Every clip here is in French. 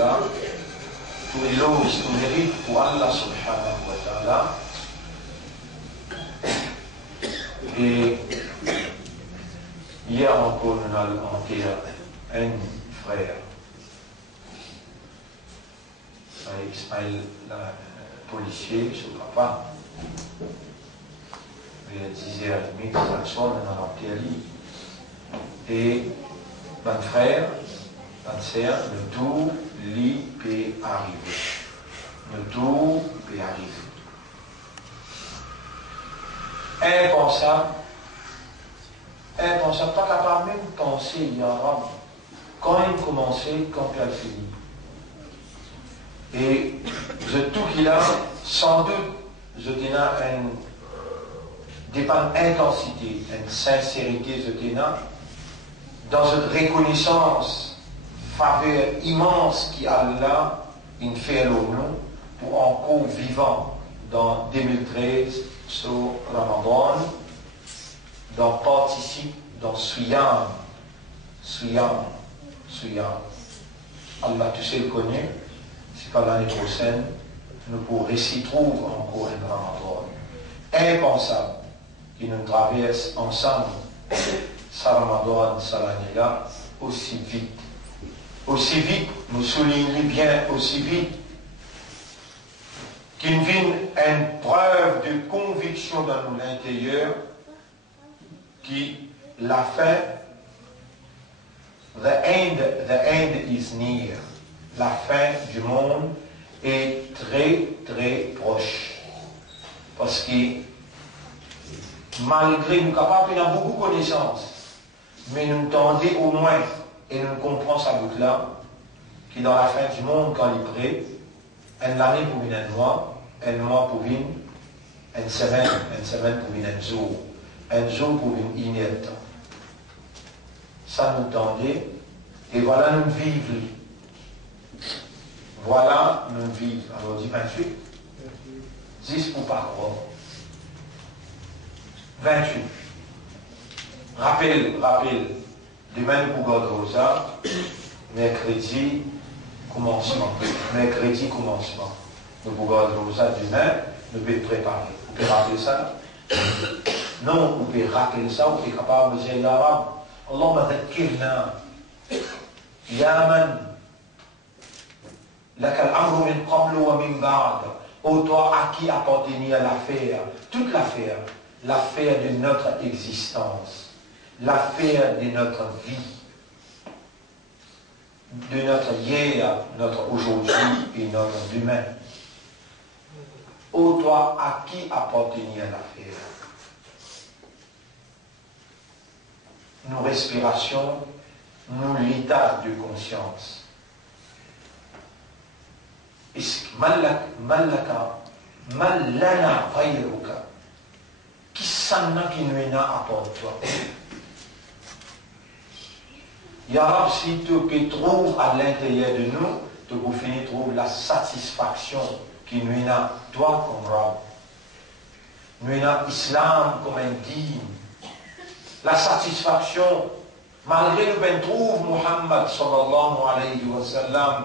ta'ala, tous les loges, tous les mérites pour Allah subhanahu wa ta'ala. Et hier encore, nous avons enterré un frère, Ismaël, policier, son papa. Il y a 10h30, chaque soir, nous avons enterré. Et mon frère, ma sœur, le tout, lui, peut arriver. Le tout peut arriver. Impensable, pas capable même de penser, il y a un quand il commençait, quand il a fini. Et je tout qu'il a, sans doute, je tenais une intensité, une sincérité, je tenais, dans cette reconnaissance, faveur immense qui a là, une fait au nom, pour encore vivant dans 2013, sur Ramadan, dans participe, dans Suyam. Allah, tu sais, le connaît. C'est pas l'année prochaine, nous pourrons réciter encore un Ramadan. Impensable qu'il nous traverse ensemble, ça Ramadan, ça l'année-là, aussi vite. Aussi vite, nous soulignons bien, aussi vite, qu'il vienne une preuve de conviction dans l'intérieur, qui la fin, the end is near. La fin du monde est très très proche. Parce que malgré nous capables, nous avons beaucoup de connaissances, mais nous tendons au moins, et nous comprenons ça bout là, qui dans la fin du monde, quand il prie, une année pour une mois, un mois pour une semaine pour un jour pour une heure de temps. Ça nous tendait, et voilà nous vivons. Voilà nous vivons. Alors on dit 28. 10 pour par croix. 28. Rappel, demain nous pouvons garder ça. Mercredi, commencement. Nous pouvons garder ça demain, nous pouvons préparer. Vous pouvez rappeler ça? Non, vous pouvez rappeler ça, vous pouvez capable de dire l'arabe. Allahumma dhakkirna. Ya man. Laka al-amru min qablu wa min ba'd. Ô toi à qui appartenait l'affaire, toute l'affaire, l'affaire de notre existence, l'affaire de notre vie, de notre hier, notre aujourd'hui et notre demain. Ô toi à qui appartenait l'affaire. Nos respirations, nos l'état de conscience. Mallana ghayruka. Qui s'en qui nous est à part toi? Ya Rab, si tu trouves à l'intérieur de nous, tu peux finir trouver la satisfaction qui nous est à toi comme Rab. Nous est à l'islam comme un digne. La satisfaction, malgré nous ben trouve Muhammad sallallahu alayhi wa sallam,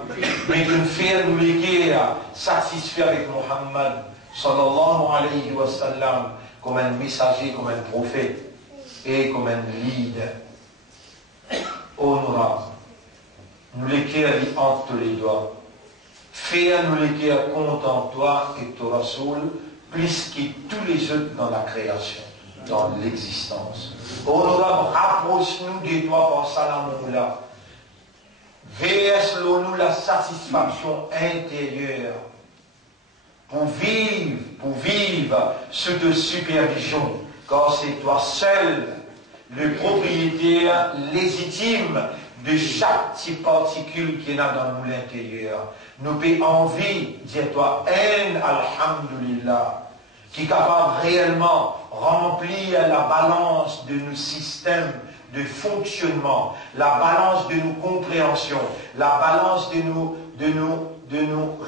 mais nous faire nous léguer satisfait avec Muhammad sallallahu alayhi wa sallam comme un messager, comme un prophète et comme un leader honorable. Nous léguer entre les doigts. Faire nous léguer contre en toi et ton Rasoul plus que tous les autres dans la création, dans l'existence. Honorable, rapproche-nous de toi par salam-là. Verse-nous la satisfaction intérieure pour vivre sous de supervision, car c'est toi seul le propriétaire légitime de chaque petite particule qui est là dans nous l'intérieur. Nous pouvons envie, dis-toi, alhamdulillah, qui est capable réellement remplir la balance de nos systèmes de fonctionnement, la balance de nos compréhensions, la balance de nos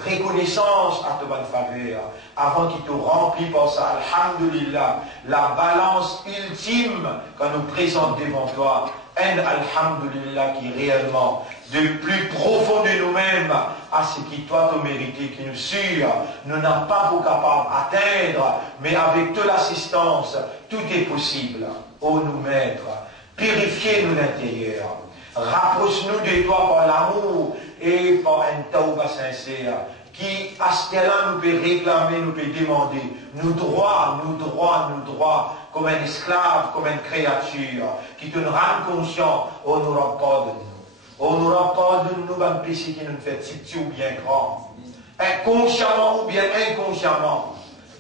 reconnaissances à ta bonne faveur, avant qu'il te remplisse par ça, alhamdulillah, la balance ultime qu'on nous présente devant toi, un alhamdulillah qui réellement, de plus profond de nous-mêmes, à ce qui toi te mérité, qui nous sûre, nous n'a pas pour capable d'atteindre, mais avec toute l'assistance, tout est possible. Ô nous maîtres, purifiez-nous l'intérieur, rapproche-nous de toi par l'amour et par un tauba sincère, qui à ce là nous peut réclamer, nous peut demander, nous droits, comme un esclave, comme une créature, qui te rend conscient, oh nous pardonne-nous. Oh nous pardonne-nous un péché qui nous fait petit ou bien grand, inconsciemment ou bien inconsciemment.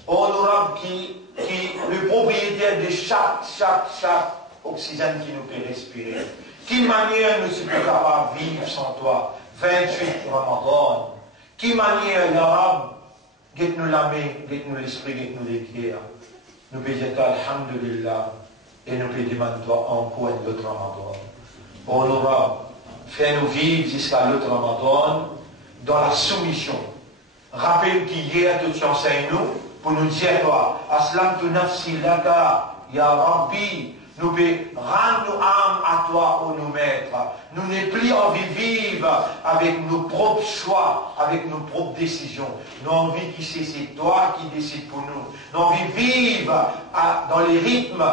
Oh nous qui le propriétaire de chaque oxygène qui nous peut respirer. Quelle manière nous sommes capables de vivre sans toi? 28 Ramadan. Quelle manière, l'arabe, guette-nous la main, guette-nous l'esprit, guette-nous les cœurs. Nous pouvons dire Alhamdulillah et nous pouvons demander toi encore un autre Ramadan. Oh nous fais-nous vivre jusqu'à l'autre Ramadan dans la soumission. Rappelle qu'hier tu enseignes nous pour nous dire toi, Aslam tu nafsi laka, ya Rabbi. Nous pouvons rendre nos âmes à toi, ô nos maîtres. Nous n'avons plus envie de vivre avec nos propres choix, avec nos propres décisions. Nous avons envie que c'est toi qui décides pour nous. Nous avons envie de vivre dans les rythmes,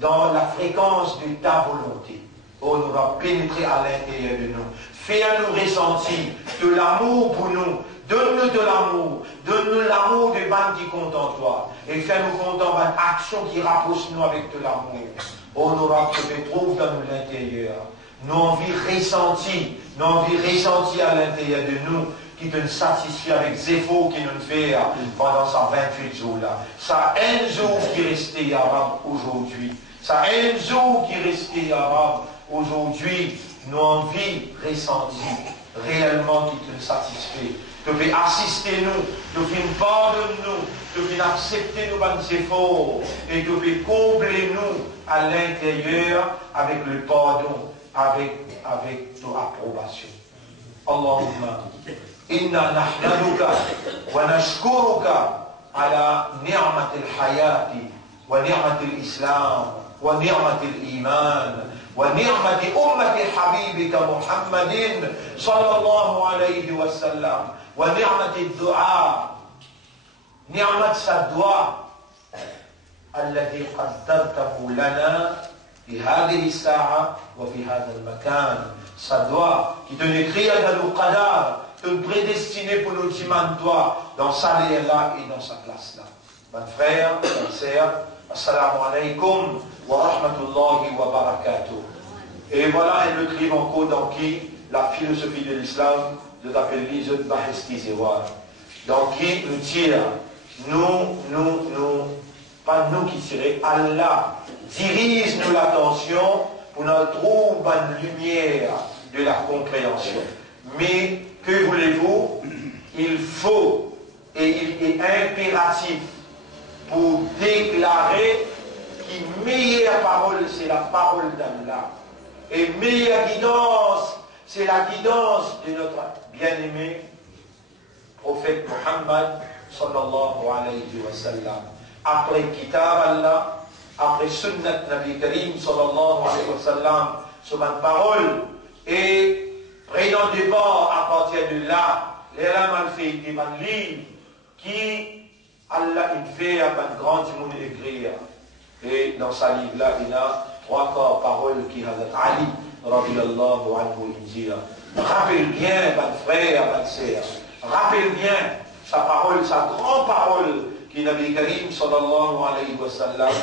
dans la fréquence de ta volonté. Oh, nous va pénétrer à l'intérieur de nous. Fais-nous ressentir de l'amour pour nous. Donne-nous de l'amour. Donne-nous l'amour de ban qui compte en toi. Et fais-nous contents d'une action qui rapproche nous avec de l'amour. Oh, nous trouve dans l'intérieur. Nous envie ressentir à l'intérieur de nous, qui te satisfait avec ces efforts qui nous fait pendant ces 28 jours-là. Ça un jour qui restait arabe aujourd'hui. Ça un jour qui restait arabe aujourd'hui. Nous envie ressentir réellement qui te satisfait. Tu peux assister nous, tu peux pardonner nous, tu peux accepter nos bonnes efforts et tu peux combler nous à l'intérieur avec le pardon, avec ton approbation. Allahumma inna nahmaduka wa nashkuruka ala ni'matil hayati wa ni'matil islam wa ni'matil iman ونعمة أمة حبيبك محمد صلى الله عليه وسلم ونعمة الدعاء نعمة الدعاء الذي قدرته لنا في هذه الساعة وفي هذا المكان الدعاء qui te écrit dans le qadar te prédestiné pour nous demander toi dans sa là et dans sa place là. Mon frère, mon sœur, assalamu alaikum wa rahmatullahi wa barakatuh. Et voilà un autre livre encore dans qui la philosophie de l'islam de t'appeler l'isot bahestizewa. Dans qui nous tire, pas nous qui tirons, Allah dirige nous l'attention pour nous trouver une lumière de la compréhension. Mais que voulez-vous? Il faut et il est impératif pour déclarer que meilleure parole, c'est la parole d'Allah. Et meilleure guidance, c'est la guidance de notre bien-aimé prophète Muhammad sallallahu alayhi wa sallam. Après Kitab Allah, après Sunnat Nabi Karim sallallahu alayhi wa sallam, sur ma parole, et prenant des bords à partir de là, les rames fait des livres qui Allah il fait à un grand monde écrire. Et dans sa livre-là, il a 3 corps paroles qui Hazrat Ali, radiyallahu anhu, il dit. Rappelle bien, mon frère, ma sœur, rappelle bien sa parole, sa grande parole, qui Nabi Karim, sallallahu alayhi wa sallam,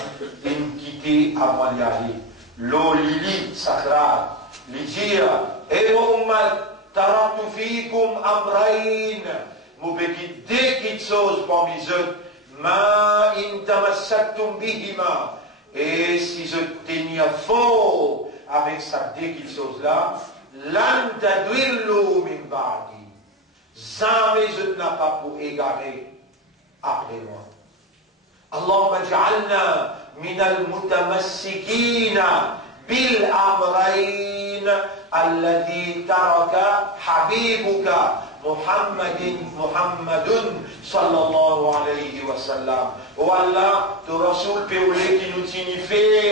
il quittait à Maliari. L'eau lili, sacra, lui dire, et Muhammad, taraktu fikum amrain, vous pouvez dès qu'il chose parmi eux, ma in tamassaktum bihima. Et si je tenais fort avec ça dès qu'il chose là, lan tadwillu min ba'di. Jamais je n'ai pas pour égarer après moi. Allahumma ja'alna min al-mutamassikina bil amrayn alladhi taraka habibuka Muhammadun sallallahu alayhi wa sallam. Oh Allah, tu Rasul péoulé qui nous signifie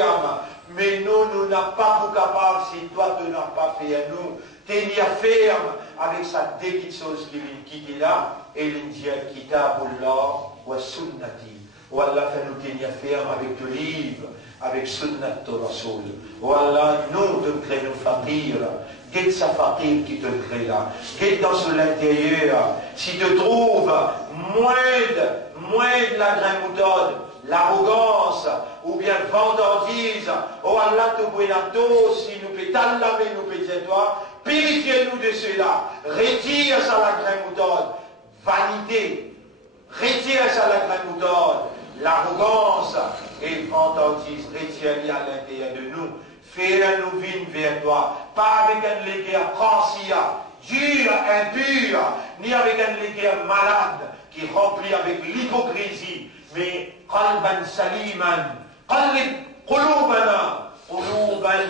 mais nous n'avons pas pour capable, si toi tu n'as pas fait à nous, tenir ferme avec sa déquichose qui est là, et l'Indien kitabullah wa sunnati. Ou Allah fait nous tenir ferme avec le livre, avec sunnat Rasul. Ou Allah nous te crée nos fakir. Qu'est-ce sa fakir qui te crée là? Qu'est-ce dans l'intérieur? Si tu trouves moins de la grimoutonne, l'arrogance, ou bien vendandise, oh Allah te buenato, si nous pétales la nous pétons toi, purifiez-nous de cela, retire ça la grimoutonne, vanité, retire ça la grimoutonne, l'arrogance et vendandise, retire-les à l'intérieur de nous, fais-nous venir vers toi, pas avec un léguer francia, dur, impur, ni avec un léguer malade, qui remplit avec l'hypocrisie, mais qalban saliman, qallib qulubana, quluban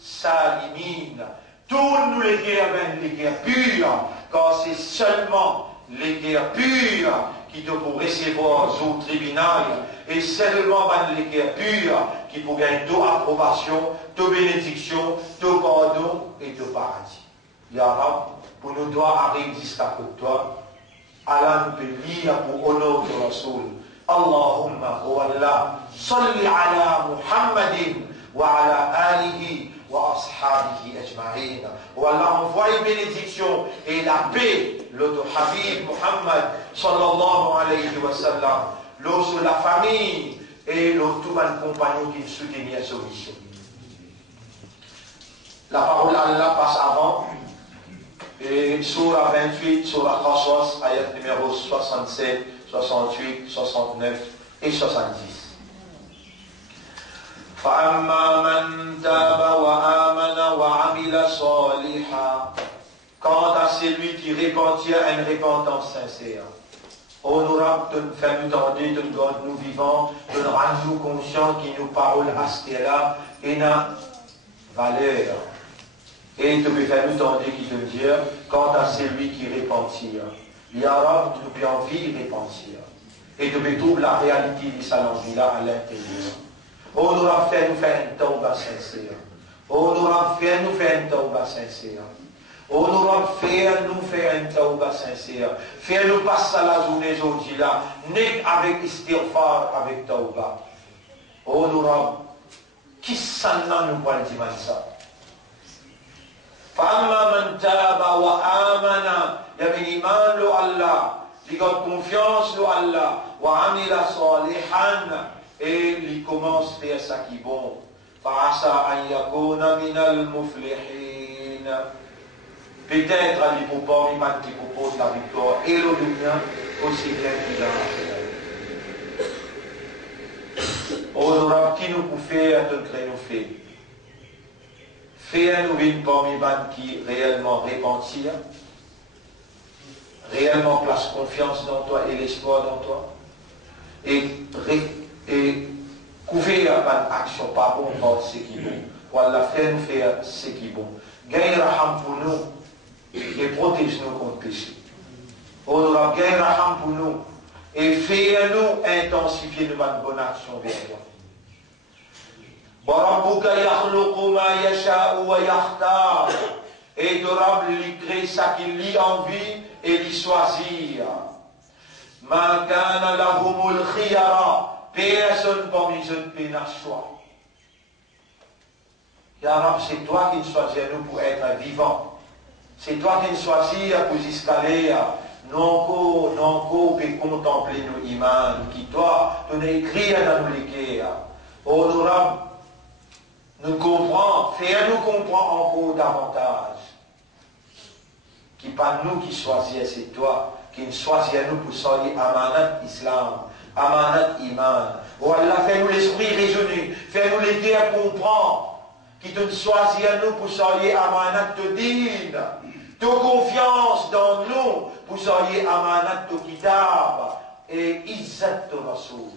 salimin. Tourne-nous les guerres pures, car c'est seulement les guerres pures qui te pour recevoir au tribunal, et seulement les guerres pures qui pour gagner ton approbation, ton bénédiction, ton pardon et ton paradis. Ya Rab, pour nous doit arriver jusqu'à côté de toi, Allah nous peut lire pour honorer ton Rasoul. Allahumma wa Allah, salli ala Muhammadin wa ala alihi wa ashabihi ajma'in. Wa Allah envoie une bénédiction et la paix, l'autre Habib Muhammad sallallahu alayhi wa sallam, l'autre la famille et l'autre tout le compagnon qui soutenait à sa mission. La parole d'Allah passe avant. Et Surah 28, Surah Qasas, ayat numéro 67, 68, 69 et 70. فَأَمَّا مَنْ تَابَ وَآمَنَ وَعَمِلَ صَالِحًا. Quant à celui qui repentit à une repentance sincère, honorable de nous faire nous tendre, de nous garder nous vivants, de nous rendre nous conscients que nos paroles à ce là et na valeur. Et tu peux faire nous tendre qui te dire, quant à celui qui repentit, Ya Rab, tu peux envie de repentir. Et tu peux trouver la réalité de sa langue-là à l'intérieur. Oh, nous avons fait nous faire un tauba sincère. Oh, nous avons fait nous faire un tauba sincère. Oh, nous avons fait nous faire un tauba sincère. Faire nous passer la journée aujourd'hui là, n'est avec istirfar, avec tauba. Oh, nous avons, qui s'en a nous pour le dire ça? فَأَمَّا مَنْ تَابَ وَآمَنَ يَمِنْ إِمَانُ لُعَلَّهِ il a confiance en Allah وَعَمِلَ صَالِحًا et il commence à faire ça qui est bon فَعَسَى أَنْ يَكُونَ مِنَ الْمُفْلِحِينَ peut-être il ne peut pas il qui propose la victoire et le bien aussi bien qu'il a honorable qui nous peut faire de créer nos faits. Fais nous une parmi qui réellement repentir, réellement place confiance dans toi et l'espoir dans toi, et couvrir une action pas bon pour ce qui est bon. Voilà, fais nous faire ce qui est bon. Gagne raham pour nous et protège-nous contre le péché. Honorable, gagne raham pour nous et fais-nous intensifier nos bonnes actions vers toi. وَرَبُّكَ يَخْلُقُ مَا يَشَاءُ وَيَخْتَارُ et de Rab lui crée ça qu'il lui envie et lui choisir. مَا كَانَ لَهُمُ الْخِيَرَةِ personne parmi eux ne peut le choix. Ya Rab, c'est toi qui nous choisis nous pour être vivants. C'est toi qui nous choisis pour escaler. Non qu'on peut contempler nos imams qui toi, tu as écrit dans nos légués. Honorable, nous comprenons, fais-nous comprendre encore davantage. Qui pas nous qui choisissons, c'est toi, qui nous choisis nous pour sortir amanat islam, amanat iman. Oh Allah, fais-nous l'esprit raisonner, fais-nous l'aider à comprendre, qui te choisit nous pour sortir amanat de din, de confiance dans nous pour sortir amanat de kitab et izzat de rasoul.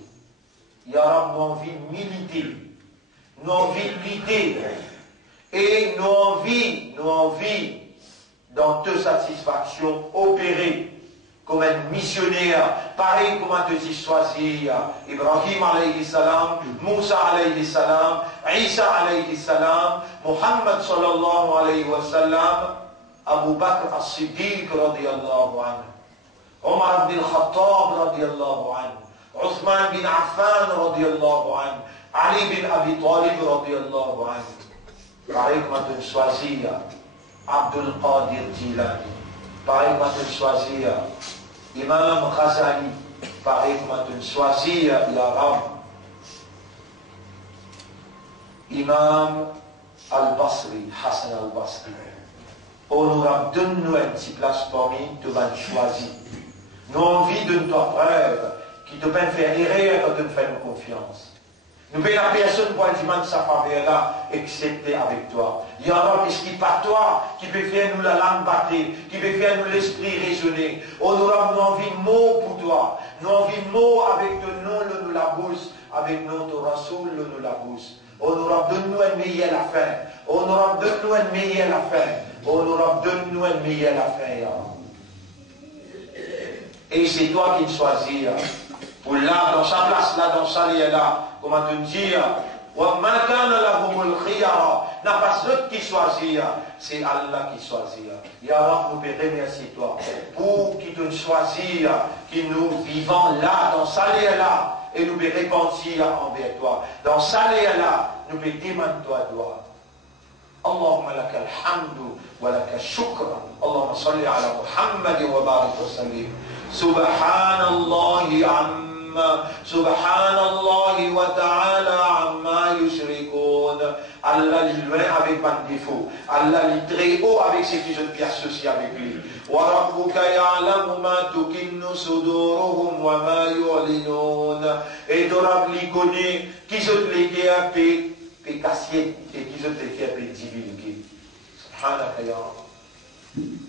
Ya Rab, nous envie de militer. Nous envie de l'idée et nous envie dans toute satisfaction opérer comme un missionnaire, pareil comme tu choisi Ibrahim alayhi salam, Moussa alayhi salam, Isa alayhi salam, Muhammad sallallahu alayhi wa sallam, Abu Bakr as-Siddiq radiyallahu anhu, Omar ibn al-Khattab radiyallahu anhu, Uthman bin Affan radiyallahu anhu, Ali bin Abi Talib radiyallahu anhu. Pareil comme tu choisi Abdul Qadir Jilani, pareil comme tu choisi Imam Ghazali, pareil comme tu choisi l'arabe Imam Al-Basri, Hassan Al-Basri. Honorable, donne-nous une petite place parmi, tu vas choisir. Nous avons envie de toi preuve qui te peut faire erreur de nous faire confiance. Nous voyons la personne pour le dimanche sa faveur là, excepté avec toi. Il y en a qui n'est pas toi, qui peut faire nous la langue battre, qui peut faire nous l'esprit raisonner. Honorable, nous avons envie de mots pour toi. Nous avons envie de mots avec ton nom, nous la bouche, avec notre Rasoul, nous la bouche. Honorable, donne-nous un meilleur la fin. Honorable, donne-nous un meilleur la fin. Honorable, donne-nous un meilleur la fin. Et c'est toi qui le choisis. Pour là, dans sa place, là, dans sa lieu là, comment te dire, n'a pas ceux qui choisit, c'est Allah qui choisit. Ya Rab, nous te remercions toi pour qui te choisit, qui nous vivons là, dans sa lieu là, et nous te repentir envers toi. Dans sa lieu là, nous te demandons toi droit. اللهم لك الحمد ولك الشكر اللهم صل على محمد وبارك وسلم سبحان الله وتعالى عما يشركون. Allah l'humain avec pas de défaut, Allah le très haut avec ses fils de pierre associés avec lui. وَرَبُّكَ يَعْلَمُ مَا تُكِنُّ صُدُورُهُمْ وَمَا يُعْلِنُونَ. Et Dorab lui connaît qui se l'équerre et cassier et qui se l'équerre et divulguer. Subhanaka ya Rabbi.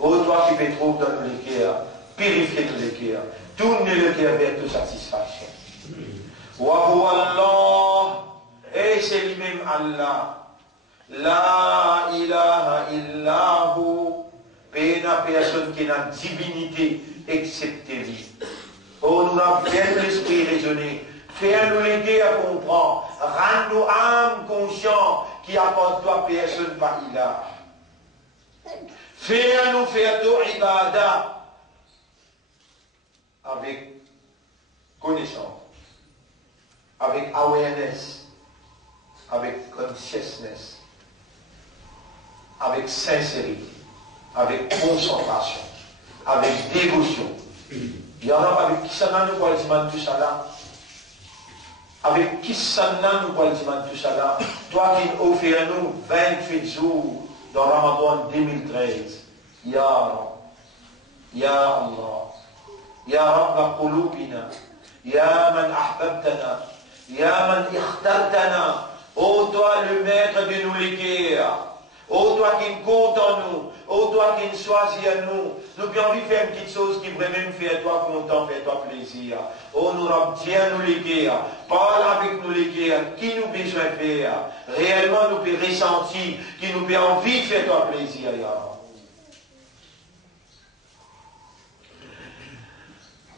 Oh toi qui te trouves dans l'équerre, purifiez tout l'équerre, tourne le cœur vers toute satisfaction. Wa huwa Allah. Et c'est lui-même Allah. La ilaha illahu. Pena personne qui n'a divinité excepté lui. Oh, nous avons fait l'esprit raisonner. Fais-nous l'aider à comprendre. Rends-nous âmes conscients qui apportent toi personne par ilah. Fais-nous faire ton ibadah avec connaissance, avec awareness, avec consciousness, avec sincérité, avec concentration, avec dévotion. Il y en a avec qui ça n'a nous quoi le tout ça là? Avec qui ça n'a nous quoi le tout ça là? Toi qui offres nous 28 jours dans Ramadan 2013. Ya Rab, Ya Allah, Ya Rabb qulubina, Ya man ahbabtana, Ya man ikhtartana. Ô toi le maître de nous léguer, ô toi qui compte en nous, ô toi qui choisis à nous, nous avons envie de faire une petite chose qui pourrait même faire toi content, faire toi plaisir. Ô nous tiens nous léguer, parle avec nous léguer, qui nous besoin faire, réellement nous peut ressentir, qui nous peut envie de faire toi plaisir.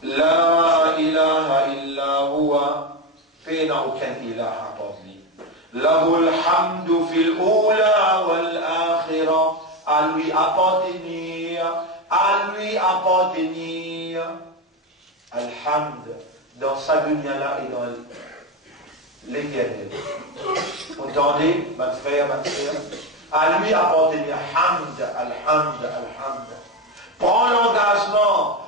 La ilaha illa huwa, paix n'a aucun ilah à part lui. Lahul hamdu fil oula wal akhira, à lui appartenir, alhamd, dans sa dunya là et dans l'éternel. Entendez, ma frère, ma sœur, à lui appartenir, hamd, alhamd. Prends l'engagement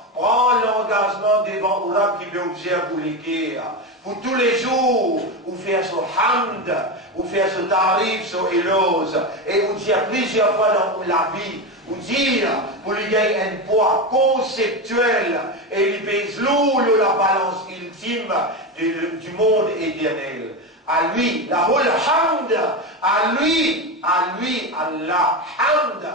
devant Ourab qui veut observer pour l'équerre. Pour tous les jours, ou faire ce hamd, ou faire ce tarif, ce élose, et vous dire plusieurs fois dans la vie, ou dire, pour lui gagner un poids conceptuel, et lui pèse lourd la balance ultime du monde éternel. À lui, la whole hamd, à lui, Allah, hamd,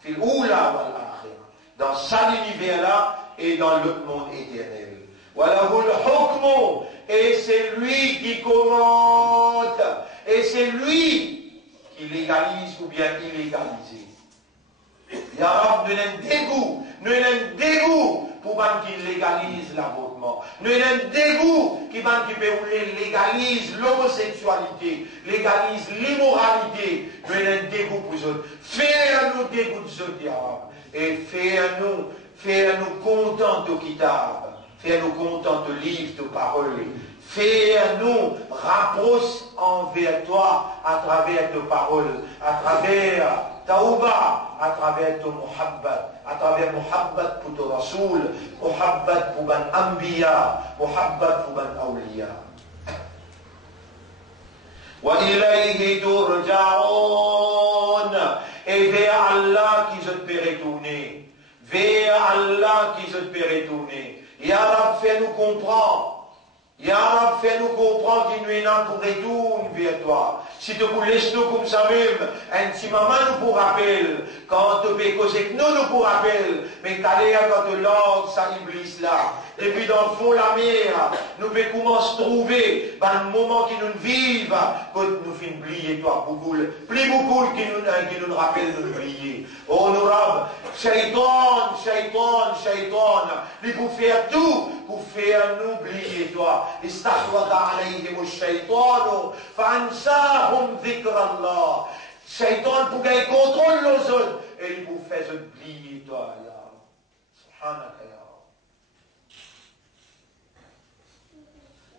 fil oula wal akhirah, dans cet univers-là et dans le monde éternel. Walahul hukmu, et c'est lui qui commande, et c'est lui qui légalise ou bien illégalise. Ya Rab, nous avons un dégoût pour qui légalise l'avortement. Nous avons un dégoût qui légalise l'homosexualité, légalise l'immoralité. Nous avons un dégoût pour eux. Fais-nous dégoût de ce et fais-nous contents de kitab, fais-nous contents de livres, de paroles. Fais-nous rapprocher envers toi à travers tes paroles, à travers Taouba, à travers ton muhabbat, à travers muhabbat pour ton rasoul, muhabbat pour ban anbiya, muhabbat pour ban awliya. Wa ilayhi turja'un, et vers Allah qui je te peux retourner, vers Allah qui je te peux retourner. Ya Rab, fais-nous comprendre. Ya Rab, fais-nous comprendre qu'il nous est là pour retourner vers toi. Si tu nous laisses nous comme ça même, un petit moment nous pour rappel, quand tu peux causer que nous pour rappel, mais t'allais quand tu langues, ça iblis là. Et puis dans le fond la mer, nous pouvons commencer à trouver, dans le moment qui nous vivent, quand nous finissons oublier toi, beaucoup, plus beaucoup qui nous rappelle de oublier. Oh nous Rab, Shaitan, il faut faire tout pour faire nous oublier toi. استحوذ عليهم الشيطان فأنساهم ذكر الله. Shaitan pour qu'il contrôle nos autres et il vous fait oublier toi. Ya Rab. Subhanaka ya Rab.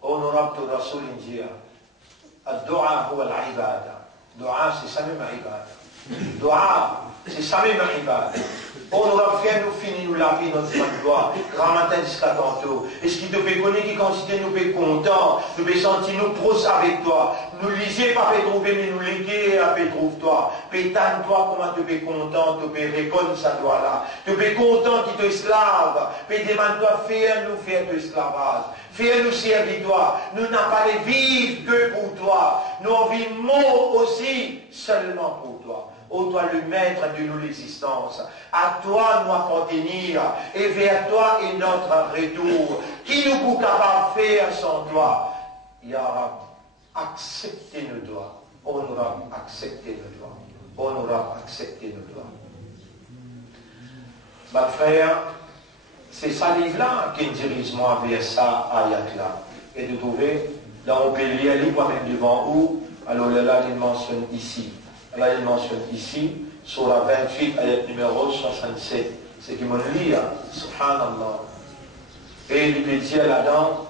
Honorable to Rasul India. الدعاء هو العبادة. دعاء c'est ça même عبادة. دعاء c'est ça même عبادة. Honorable, fais-nous finir la vie dans notre gloire, grand matin jusqu'à tantôt. Est-ce qu'il te peut connaître qui considère nous peut content, nous peut sentir nous proches avec toi. Nous lisez pas peut trouver, mais nous léguer à peut trouver toi. Pétane toi comment tu peux content, tu peux répondre ça toi là. Tu peux content qui te esclave. Peut demande toi, fais-nous faire de esclavage. Fais-nous servir toi. Nous n'avons pas les vivre que pour toi. Nous vivons aussi seulement pour toi. Ô toi le maître de nous l'existence, à toi nous appartenir, et vers toi est notre retour. Qui nous peut capable faire sans toi? Ya Rab, acceptez nos doigts. Honorable, acceptez nos doigts. Honorable, acceptez nos doigts. Ma frère, c'est ça livre-là qui dirige moi vers ça, ayat-là. Et de trouver, là on peut lire moi-même devant où, alors là il mentionne ici. Là, il mentionne ici, sur la 28, ayat numéro 67. C'est qui m'en lit, subhanallah. Et il peut dire là-dedans,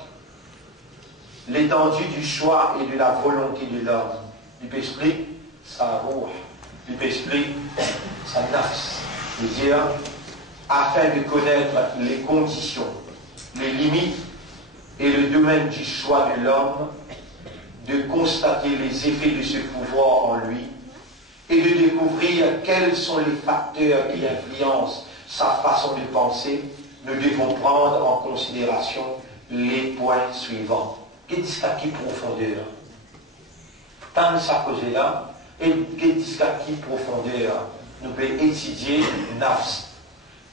l'étendue du choix et de la volonté de l'homme. Il peut expliquer sa roue, il peut expliquer sa nafs. Il veut dire, afin de connaître les conditions, les limites et le domaine du choix de l'homme, de constater les effets de ce pouvoir en lui, et de découvrir quels sont les facteurs qui influencent sa façon de penser, nous devons prendre en considération les points suivants. Qu'est-ce qui profondeur? Tant de ça cause là, et qu'est-ce qui profondeur? Nous pouvons étudier nafs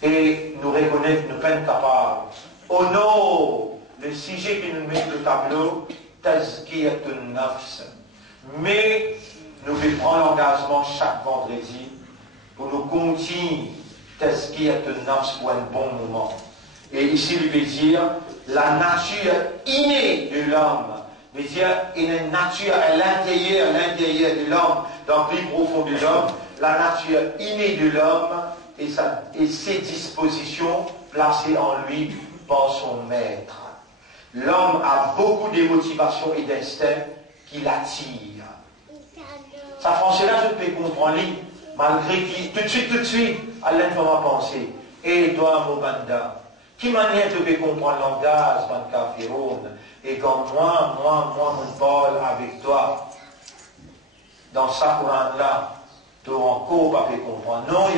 et nous reconnaître que nous sommes capables. Oh non, le sujet qui nous met le tableau, tazkiyatun nafs. Mais nous devons prendre l'engagement chaque vendredi pour nous continuer tazkiyatun nafs pour un bon moment. Et ici, il veut dire la nature innée de l'homme. Il veut dire une nature à l'intérieur de l'homme, dans le plus profond de l'homme, la nature innée de l'homme et ses dispositions placées en lui par son maître. L'homme a beaucoup de motivations et d'instincts qui l'attirent. Ça, français-là, je peux comprendre, malgré qui, tout de suite, Allah va ma pensée. Et toi, mon banda, qui manière tu peux comprendre le langage, mon kafiroun, et quand moi, mon Paul, avec toi, dans sa Coran-là, tu encore pas pu comprendre. Non,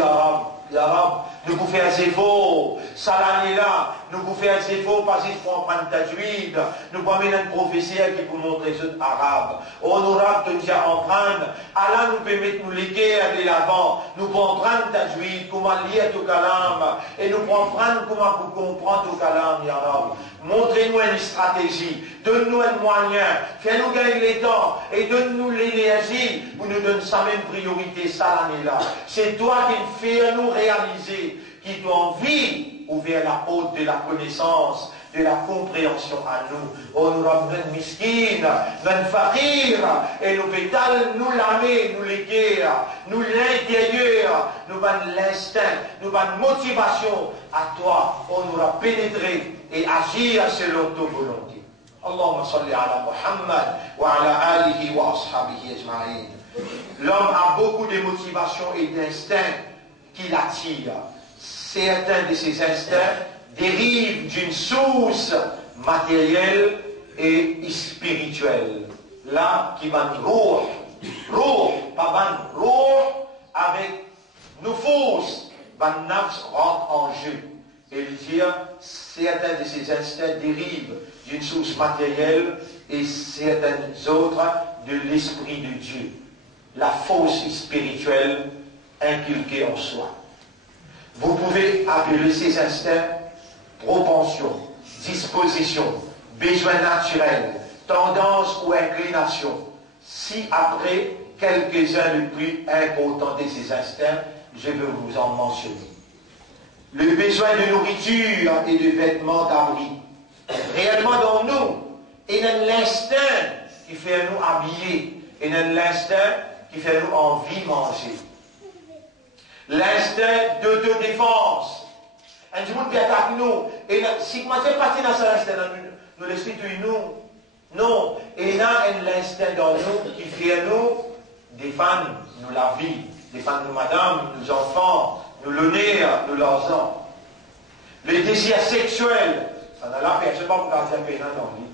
Ya Rab, nous pouvons faire des efforts. Ça l'année-là, nous pouvons faire des efforts parce qu'il faut apprendre tajwid. Nous pouvons amener un professeur qui peut montrer les autres arabes. Honorable, tu nous as apprendre. Allah nous permet de nous léguer de l'avant. Nous pouvons apprendre tajwid, comment lire tout kalam. Et nous pouvons apprendre comment comprendre tout kalam, Ya Rab. Montrez-nous une stratégie. Donne-nous un moyen. Fais-nous gagner le temps. Et donne-nous l'énergie pour nous donner sa même priorité, ça l'année-là. C'est toi qui fais nous réaliser réalisé, qui doit envie ouvrir la porte de la connaissance, de la compréhension à nous. Oh, nous ramène miskin, nous fakir, et nous pétales, nous l'âmer, nous l'éguer, nous l'intérieur, nous avons l'instinct, nous avons motivation à toi. Oh, nous avons pénétré et agir selon ta volonté. Allahumma salli ala Muhammad wa ala alihi wa ashabihi ajma'in. L'homme a beaucoup de motivation et d'instinct qui l'attirent. Certains de ces instincts dérivent d'une source matérielle et spirituelle. Là, qui va roh, pas ban roh, avec nos forces, ban nafs rentre en jeu. Et dire, certains de ces instincts dérivent d'une source matérielle et certaines autres de l'Esprit de Dieu. La force spirituelle inculquée en soi. Vous pouvez appeler ces instincts propension, disposition, besoin naturel, tendance ou inclination. Si après quelques-uns les plus importants de ces instincts, je veux vous en mentionner. Le besoin de nourriture et de vêtements d'abri. Réellement dans nous, il y a l'instinct qui fait nous habiller, il y a l'instinct qui fait nous envie manger. L'instinct d'autodéfense. Un jour qui attaque nous. Et si moi j'ai parti dans cet instinct, nous l'esprit de nous. Non. Et il y a l'instinct dans nous qui fait nous défendre nous la vie, défendre nous madame, nos enfants, nous l'honneur, nous l'argent. Le désir sexuel. Ça n'a la personne pas pour dire qu'il y a l'envie.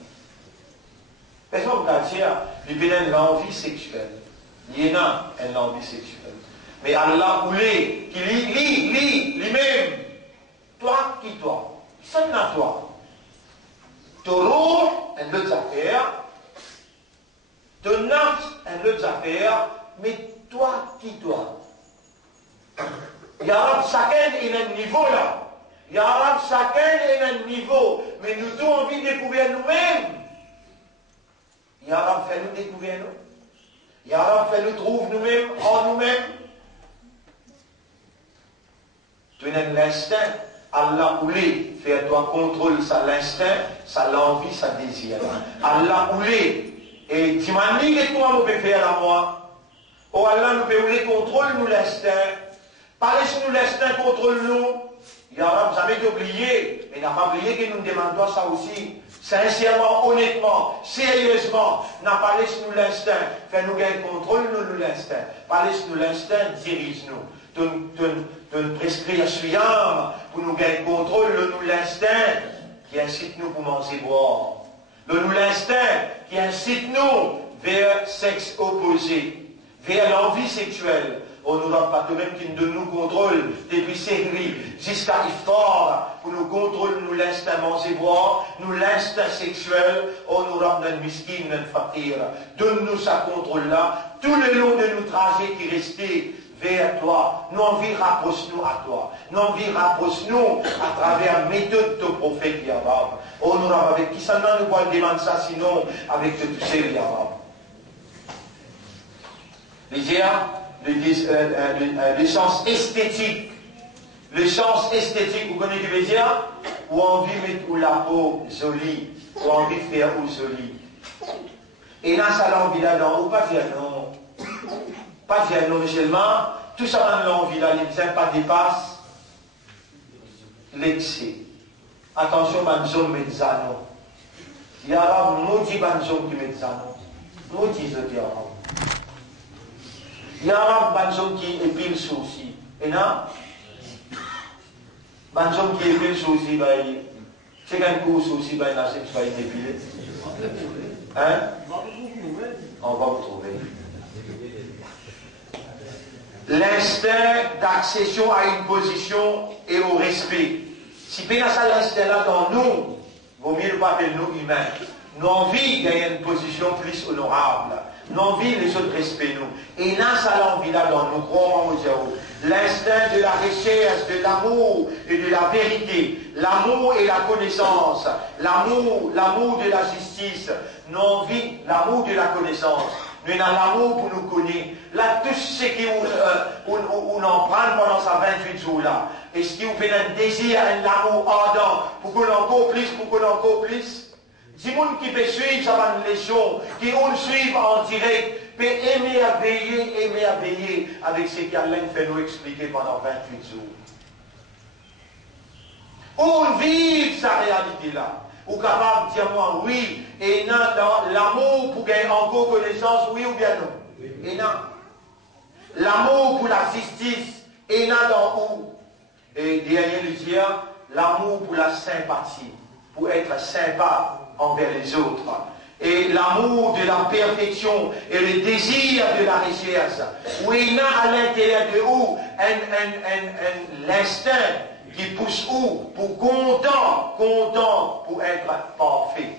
Personne pas pour dire qu'il y a l'envie sexuelle. Il y a une envie sexuelle. Mais Allah voulait qu'il lit lui-même. Toi, qui toi? Seul dans toi. Toro, un autre affaire. Ton nafs, un autre affaire. Mais toi, qui toi? Ya Rab, chacun est à un niveau là. Ya Rab, chacun est à un niveau. Mais nous avons envie de découvrir nous-mêmes. Ya Rab, fais-nous découvrir nous. Ya Rab, fais-nous trouver nous-mêmes en nous-mêmes. Tu as l'instinct. Allah voulait faire toi contrôle ça l'instinct, ça l'envie, ça désir. Allah voulait. Et tu m'as dit que toi, nous pouvons faire à moi. Oh Allah, nous pouvons contrôler nous l'instinct. Parlez sur nous l'instinct, contrôle nous. Il y a jamais oublié. Mais n'a pas oublié que nous demandons ça aussi. Sincèrement, honnêtement, sérieusement, n'a parlé sur nous l'instinct. Fais-nous gagner contrôle nous l'instinct. Parlez sur nous l'instinct, dirige-nous. De prescrire suivant pour nous gagner contrôle, nous l'instinct qui incite nous pour manger boire. Nous l'instinct qui incite nous vers sexe opposé, vers l'envie sexuelle. On nous donne pas tout même qui nous contrôle depuis série jusqu'à iftar pour nous contrôler nous l'instinct manger boire, nous l'instinct sexuel, on nous ramène un miskin, un fakir. Donne-nous sa contrôle là, tout le long de nos trajets qui restaient vers toi. Nous envie rapproche-nous à toi. Nous envie rapproche-nous à travers la méthode de prophète Yarab. Oh, nous avec qui ça nous va demander ça sinon avec tous ces Yarab. Le sens esthétique. Le sens esthétique, vous connaissez ce que je veux dire? Ou envie de mettre la peau jolie, ou envie de faire ou jolie. Et là, ça l'envie là-dedans, ou pas dire non. Pas dire non musulman, tout ça dans l'envie là, les biens pas dépassent l'excès. Attention, banzom mezzano. Il y a maudit banzom qui mezzano. Maudit ce qui il y a un banzom qui épile souci. Et là, banzom qui épile souci, c'est qu'un coup souci, il y a un épilé. Hein? On va vous trouver. L'instinct d'accession à une position et au respect. Si pénasa l'instinct là dans nous, vaut mieux ne pas appeler nous humains. Nous envie de gagner une position plus honorable. Nous envie les autres respectent nous. Et là, ça l'envie là dans nous, croyons au zéro. L'instinct de la recherche, de l'amour et de la vérité. L'amour et la connaissance. L'amour de la justice. Nous envie l'amour de la connaissance. nous avons l'amour pour nous connaître. Là, tout ce qui on en prend pendant ces 28 jours-là, est-ce qu'il vous fait un désir, un amour ardent pour qu'on encore plus, pour qu'on encore plus? Si les gens qui peuvent suivre cette leçon, qui on suivre en direct, peut aimer à veiller avec ce qu'Alain fait nous expliquer pendant 28 jours. On vit sa réalité-là. Ou capable de dire moi oui, et non, dans l'amour pour gagner encore connaissance, oui ou bien non? Oui. Et non. L'amour pour la justice, et non dans où? Et dernier le dire, l'amour pour la sympathie, pour être sympa envers les autres. Et l'amour de la perfection et le désir de la richesse. Oui, il y a à l'intérieur de où l'instinct qui pousse où? Pour content pour être parfait,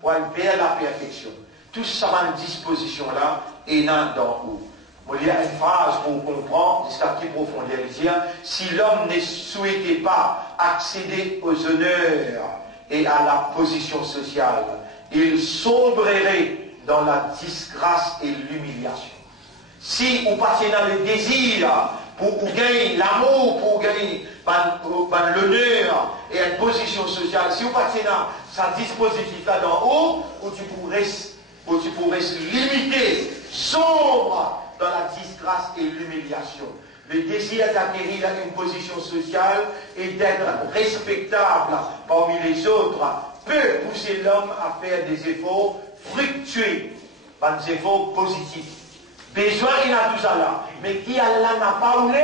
pour aller vers la perfection. Tout ça va une disposition-là, et là dans où? Il y a une phrase pour comprendre, jusqu'à qui profondeur dire, si l'homme ne souhaitait pas accéder aux honneurs et à la position sociale, il sombrerait dans la disgrâce et l'humiliation. Si vous passez dans le désir pour gagner l'amour, pour gagner l'honneur et une position sociale, si vous passez dans sa dispositif là d'en haut, où tu pourrais se limiter, sombre dans la disgrâce et l'humiliation. Le désir d'acquérir une position sociale et d'être respectable parmi les autres peut pousser l'homme à faire des efforts fructueux, des efforts positifs. Besoin, il a tout ça là. Mais qui Allah n'a pas voulu,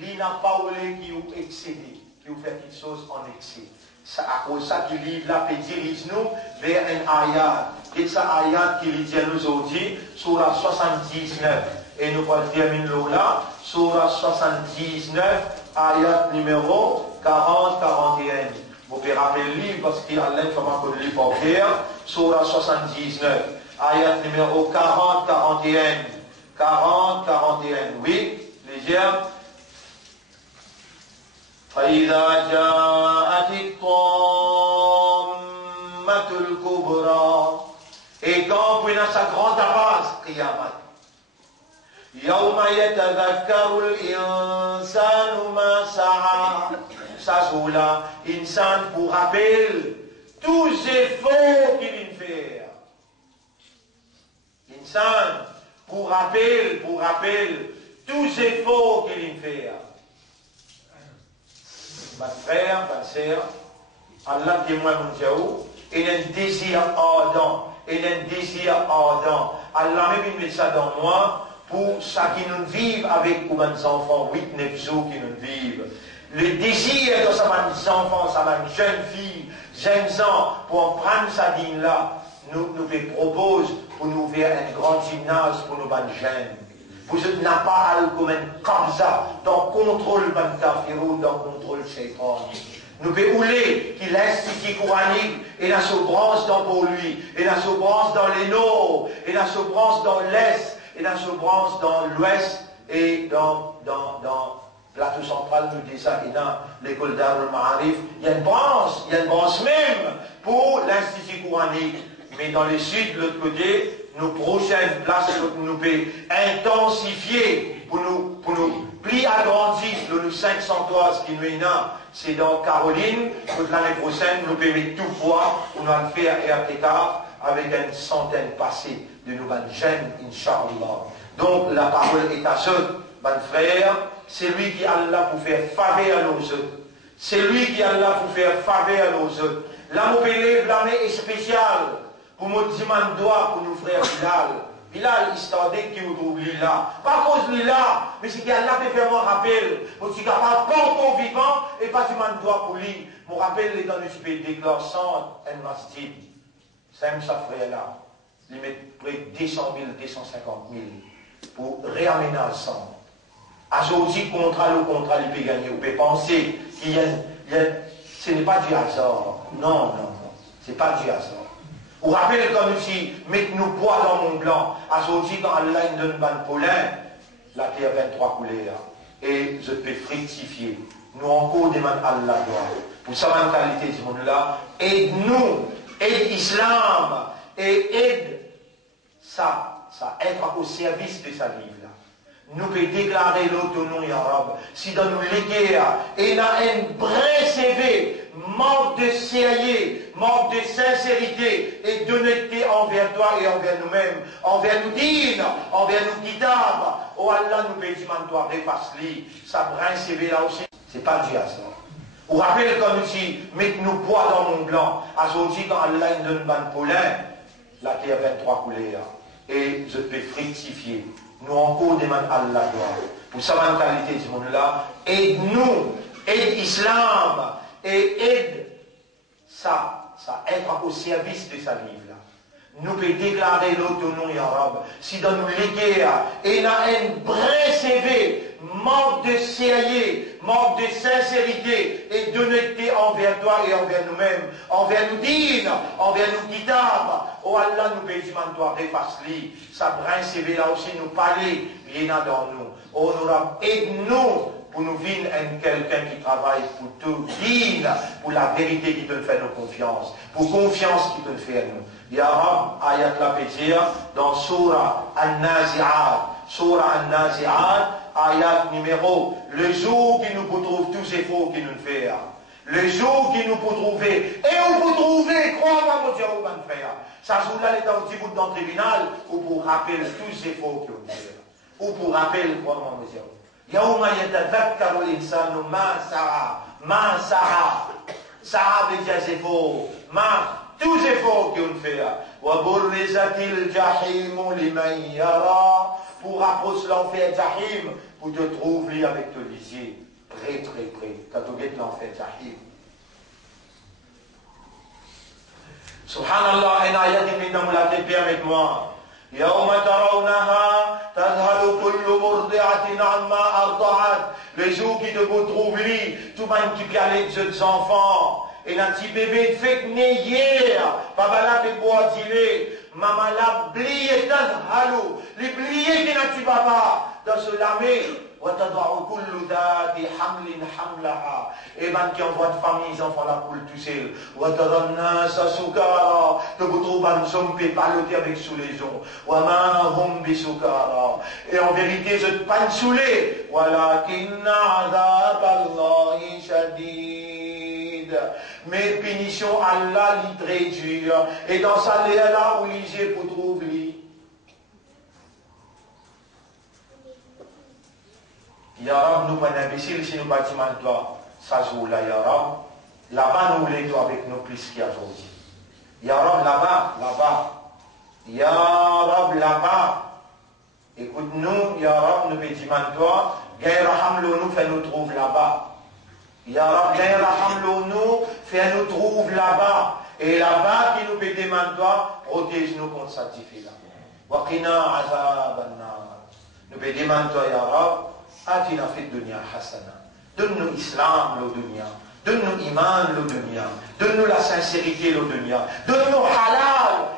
il n'a pas voulu qui vous excédé, qui vous fait quelque chose en excès. C'est à cause de ça qu'il livre là, peut dirige nous vers un ayat. Et ce ayat qu'il dit nous aujourd'hui, sur la 79. Et nous allons terminer là, sur la 79, ayat numéro 40-41. Vous pouvez rappeler le livre parce qu'il y a l'information que le livre va faire, sur la 79. Ayat numéro 40-41. 40-41. Oui, les gens. فإذا جاءت الطامة الكبرى. Et quand vous avez sa grande avance, Qiyamah. يوم يتذكر الإنسان ما سعى. Ça jour-là, insan pour rappel tous les efforts qu'il vient faire. Insan pour rappel tous les efforts qu'il vient faire. Ma frère, ma sœur, Allah témoin mon Dieu, il y a un désir ardent, Allah même met ça dans moi pour ça qui nous vivent avec nos enfants, 8-9 jours qui nous vivent. Le désir de ça va nos enfants, ça va une jeune fille, jeunes gens, pour en prendre sa dîne là, nous propose pour nous faire un grand gymnase pour nos jeunes. Vous n'avez pas comme un kabza dans le contrôle de Kafirou, dans le contrôle de Shaitan. Nous pouvons ouler qu'il l'Institut coranique et la soubrance dans pour lui, et la soubrance dans les nord, et la soubrance dans l'est, et la soubrance dans l'ouest, et dans plateau central, nous disons ça, et dans l'école d'Arul Ma'arif, il y a une branche même pour l'Institut coranique. Mais dans le sud, de l'autre côté, nos prochaines places que nous pouvons intensifier pour nous plus agrandir nos 503 qui nous est là, c'est dans Caroline, pour l'année prochaine, nous pouvons mettre tout poids, on va faire RTK avec une centaine passée de nos jeunes, Inch'Allah. Donc la parole est à ceux, mon frère, c'est lui qui a là pour faire faveur à nos autres. C'est lui qui a là pour faire faveur à nos autres. Là, nous pouvons l'année est spéciale. Pour me dire doigt pour nos frères Bilal. Bilal, histoire qui nous trouve là. Pas cause là, mais c'est qu'il a peut faire mon rappel. Pour qu'il capable pas encore vivant et pas du doigt pour lui. Mon rappel est dans le super déclare 100 un masjid. C'est sa frère là. Il met près de 200 000, 250 000 pour réamener ensemble. Aujourd'hui, le contrat, il peut gagner. Vous pouvez penser qu'il y a, ce n'est pas du hasard. Non. Ce n'est pas du hasard. Vous rappelez comme si, mettez-nous poids dans mon blanc. Aujourd'hui, quand Allah nous donne ban pollen, la terre 23 couleurs. Et je peux fructifier. Nous encore demandons Allah gloire. Pour sa mentalité de ce monde-là, aide-nous, aide l'islam, et aide ça être au service de sa vie là. Nous pouvons déclarer l'autonomie arabe. Si dans nous léguer, et là un vrai CV, manque de sérieux, manque de sincérité et d'honnêteté envers toi et envers nous-mêmes, envers nous dînes, envers nous kitab. Oh Allah, nous pouvons dire, toi, repasse-lui. Ça brin CV là aussi. C'est pas Dieu à ça. Vous rappelez quand nous dit, mettez-nous poids dans mon blanc. À ce moment quand Allah nous donne un poulain, la terre 23 couleurs. Et je peux fructifier. Nous encore demandons Allah gloire. Pour sa mentalité de ce monde-là, aide-nous, aide l'islam, et aide ça être au service de sa vie là. Nous pouvons déclarer l'autonomie arabe. Si dans nous léguer, et là un vrai CV, manque de sérieux, manque de sincérité et d'honnêteté envers toi et envers nous-mêmes, envers nous dînes, envers nous kitab. Oh Allah, nous pouvons dire, toi, repasse-lui. Ça brin CV là aussi, nous parler, rien dans nous. Oh, nous aide-nous pour nous vivre quelqu'un qui travaille pour tout, digne, pour la vérité qui peut faire nos confiances, pour confiance qui peut faire nous. Ya Rab, ayat la pétir, dans Surah An-Nazi'at, ayat numéro, le jour qui nous peut trouver tous ces efforts qui nous fait, le jour qui nous peut trouver, et on peut trouver, crois-moi, mon Dieu, on va faire. Ça joue-là, l'état au petit bout dans le tribunal, ou pour rappeler tous ces efforts qui nous fait, ou pour rappeler, crois-moi, mon Dieu. يوم يتذكر الإنسان ما سعى بجازفه tous efforts qu'on fait. وبرزت الجحيم لمن يرى pour approcher l'enfer Jahim pour te trouver avec ton lisier très quand tu guettes l'enfer Jahim. Subhanallah, en ayat qui nous l'a fait avec-moi. يوم ترونها تذهل كل مرضعة عما أرضعت. Les jours qui te vont trouver, tout le monde qui peut aller avec ses enfants. Et un petit bébé fait né hier, papa là fait boire d'îler, maman là blié tazhalu, les bliés qui n'a-tu papa dans ce lamé. وتضع كل ذات حمل حملها. Et ben qui envoie de famille, les enfants la poule tout seul. وترى الناس سكارى. Que vous trouvez un homme peut parler avec sous les gens. وما هم بسكارى. Et en vérité, je ne pas saoulé. ولكن عذاب الله شديد. Mais punition Allah li très dur. Et dans ça là où l'isé pour trouver. Ya Rab, nous pas d'imbéciles si nous bâtiment toi, ça joue là, Ya Rab. Là-bas, nous voulons toi avec nous plus qu'aujourd'hui. Ya Rab, là-bas. Ya Rab, là-bas. Écoute-nous, Ya Rab, nous pédimons toi, Gaïra Hamlo nous fait nous trouver là-bas. Ya Rab, Gaïra Hamlo nous fait nous trouver là-bas. Et là-bas, qui nous pédimons toi, protège-nous contre cette difficulté. Waqina azab an-nar. Nous pédimons toi, Ya Rab. آتنا في الدنيا حسنة. Donne-nous l'islam, le dunya. Donne-nous iman, le dunya. Donne-nous la sincérité, le dunya. Donne-nous halal,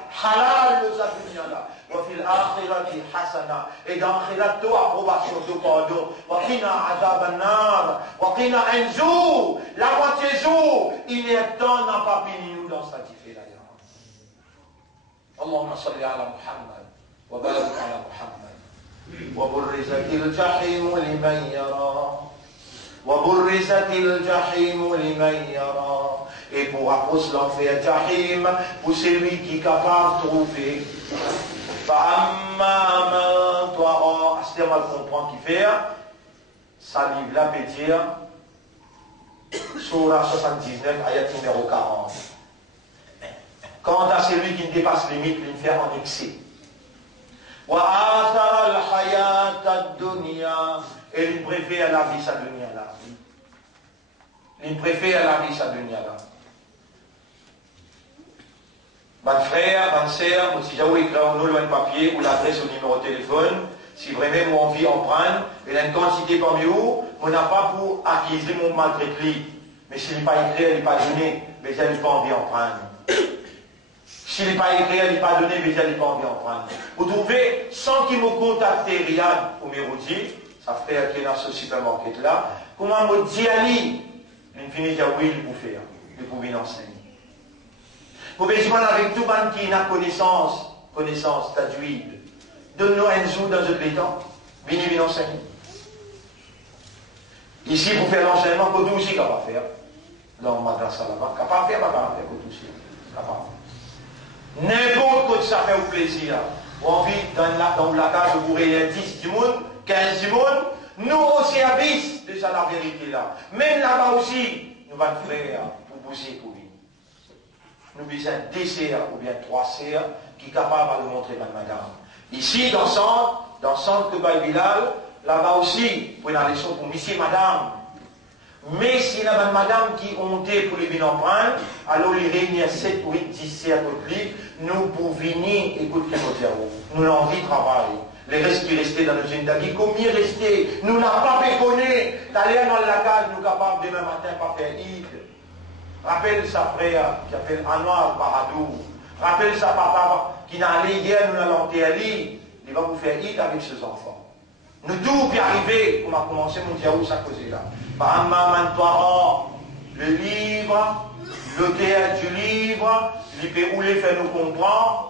le dunya là. وفي الآخرة حسنة. Et dans l'akhirat, tu approbation, tu pardon. وقنا عذاب النار. وقنا انزو. La moitié jour, il est temps n'a pas fini nous dans cette difficulté là. اللهم صل على محمد وبارك على محمد. وبرزت الجحيم لمن يرى. وبرزت الجحيم لمن يرى. Et pour approcher l'enfer Jahim, pour celui qui est capable de trouver. فأما من طغى. C'est mal comprendre qui fait. Ça livre là peut dire. Surah 79, ayat numéro 40. Quant à celui qui ne dépasse les limites, il fait en excès. وآثر الحياة الدنيا. Et il préfère la vie sa dunya là. Il préfère la vie sa dunya là. Mon frère, ma sœur, si j'ai écrit au nom papier ou l'adresse au numéro de téléphone, si vraiment on envie en prendre, et une quantité parmi vous, on n'a pas pour acquérir mon maltraité. Mais s'il n'est pas écrit, il n'est pas donné, mais il n'a pas envie en prendre. S'il n'est pas écrit, il n'est pas donné, mais il n'a pas envie en prendre. Vous trouvez, sans qu'il me contacte Riyad ou Méroudi, ça fait qu'il y a ce supermarché là, comment me dit Ali, il finit à oui, il peut faire, il peut bien enseigner. Vous pouvez jouer avec tout le monde qui a connaissance connaissance, tajwid. Donne-nous un zou dans notre temps. Venez enseigner. Ici, pour faire l'enseignement, que tout aussi capable de faire. Dans le madrasa là-bas, capable de faire, capable de faire, que tout aussi. Capable. N'importe quoi ça fait au plaisir. On vit dans la case où vous voyez 10 du monde, 15 du monde, nous au service de ça, la vérité là. Même là-bas aussi, nous allons faire pour bouger pour lui. Nous avons besoin de 2 CR ou bien 3 CR qui sont capables de nous montrer madame. Ici, dans le centre de Bilal, là-bas aussi, vous pouvez aller leçon pour monsieur madame. Mais s'il y a une madame qui ont été pour les venir prendre, alors les réunir 7, 8, 10 CR nous pouvons venir écouter nos zéros. Nous l'avons envie de travailler. Les restes qui restaient dans nos Zindagi, combien rester? Nous n'avons pas péconné d'aller dans la case, nous capables demain matin pas faire Eid. Rappelle sa frère qui s'appelle Anwar Baradou. Rappelle sa papa qui n'a allé hier, nous n'allons aller. Il va vous faire Eid avec ses enfants. Nous tous puis arriver, on a commencé mon diaou ça causer là. Le livre, le théâtre du livre, les où les fait nous comprendre.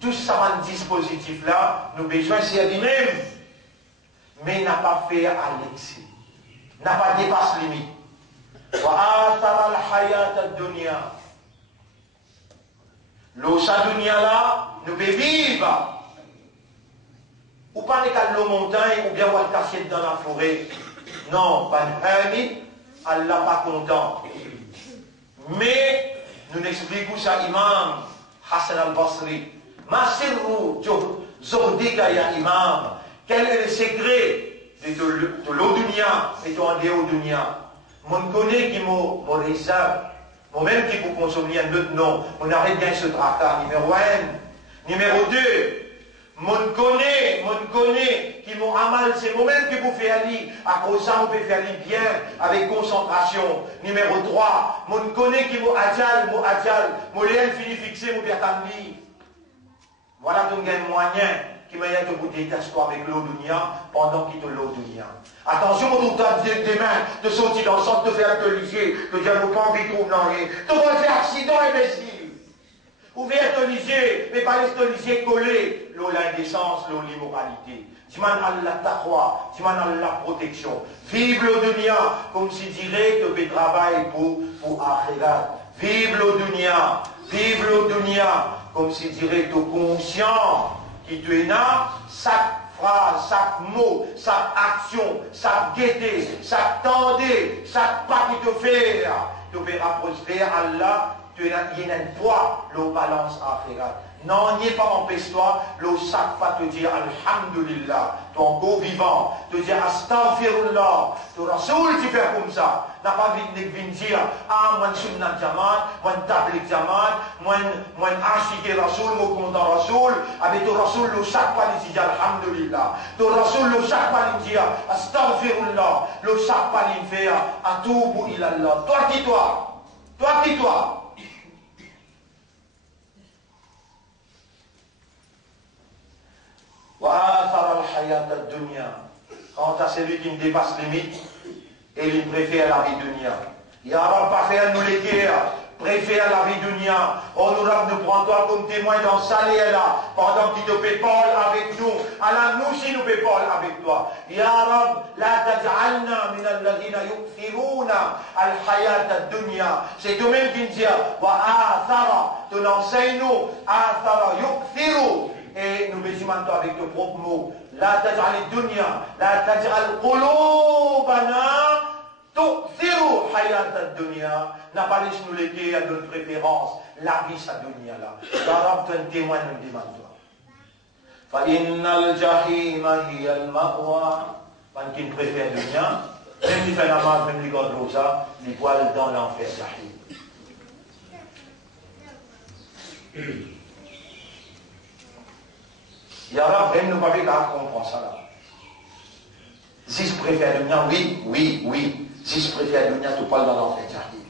Tout ça, un dispositif là, nous besoin c'est à lui-même. Mais n'a pas fait à l'excès. N'a pas dépassé limite. L'eau sa dunya là, nous pouvons vivre. Ou pas qu'à l'eau montagne, ou bien on va le cacher dans la forêt. Non, pas de hamid, Allah pas content. Mais, nous n'expliquons ça, Imam Hassan al-Basri. Masirru Zordika ya Imam. Quel est le secret de l'eau dunya et de l'eau dunya? Mon connaît qui m'a réserve. Moi-même qui vous consommer un autre nom. On arrête bien ce tracas. Numéro 1. Numéro 2. Mon connaît qui m'ont amal. C'est moi-même qui vous fait aller. À cause de ça, on peut faire aller bien avec concentration. Numéro 3. Mon connaît qui m'a adjal. Mon léen fini fixé, mon bien tamli. Voilà donc un moyen qui m'a dit que vous détestez avec l'eau dunya pendant qu'il te l'eau dunya. Attention, mon total des mains, de sortir dans le centre, de faire un lycée, de dire, vous pas envie de trouver dans rien. Tu vas faire accident, imbécile. Ouvrir un lycée, mais pas les lycée collé. L'eau l'indécence, l'eau l'immoralité. Diman Allah taqwa, diman Allah protection. Vive l'eau dunya, comme si dirait que tu travailles pour akhirat. Vive l'eau dunya, comme si dirait que conscient qui te est là, chaque phrase, chaque mot, chaque action, chaque gaieté, chaque tendé, chaque pas qui te fait, tu verras prospérer Allah, tu es un poids, le balance akhirat. Non, n'y est pas empêche-toi, le chaque fois te dire Alhamdulillah, ton beau vivant, te dire Astaghfirullah, ton Rasoul tu fais comme ça. N'a pas envie de dire, ah, moi sunnat jaman, moi tablik jaman, moi ashike Rasoul, moi content Rasoul, avec ton Rasoul, le chaque fois il dit Alhamdulillah, ton Rasoul, le chaque fois il dit Astaghfirullah, le chaque fois il fait Atubu ilallah. Toi qui toi. Quant à celui qui me dépasse limite, et il préfère la vie dunya. Il va pas faire nous les guerres, préfère la vie dunya. Honorable, nous prends toi comme témoin dans salaire là, pendant qu'il te paie Paul avec nous. Alors nous aussi nous paie Paul avec toi. Ya Rab, la taj'alna min alladhina yu'thiruna al-hayat ad-dunya. C'est toi-même qui me dis, wa athara, tu n'enseignes nous, athara yu'thiru. Et nous bézimons avec de propres mots. La taj'al dunya, la taj'al qulubana tu'thiru hayat ad-dunya. N'a pas laissé nous l'été à notre préférence. La vie sa dunya là. L'arabe tu es un témoin, nous demande toi. Fa innal jahima hiya al-ma'wa. Quand qui préfère dunya, même les fait la marche, même les gardes rosa, les voiles dans l'enfer jahim. Il y a là, même nous pas vu qu'à comprendre ça là. Si je préfère le mien, oui. Si je préfère le mien, tu parles dans l'enfer, j'arrive.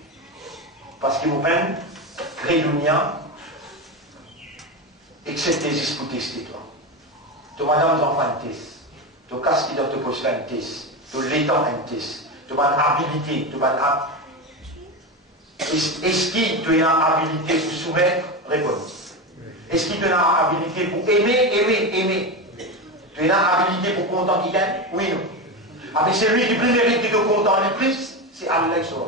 Parce qu'il vous même créer le mien, et que c'est tes pour tester toi. Tu madame d'enfant un test. Tu casses qui doit te poser un test. Tu l'étends un test. Tu vas habilité, tu vas est-ce que tu as une habilité pour soumettre? Réponds. Est-ce qu'il te donne habilité pour aimer? Tu as habilité pour content qui gagne? Oui, non. Ah, mais c'est lui qui plus mérite de te contenter le plus, c'est Allah sur la.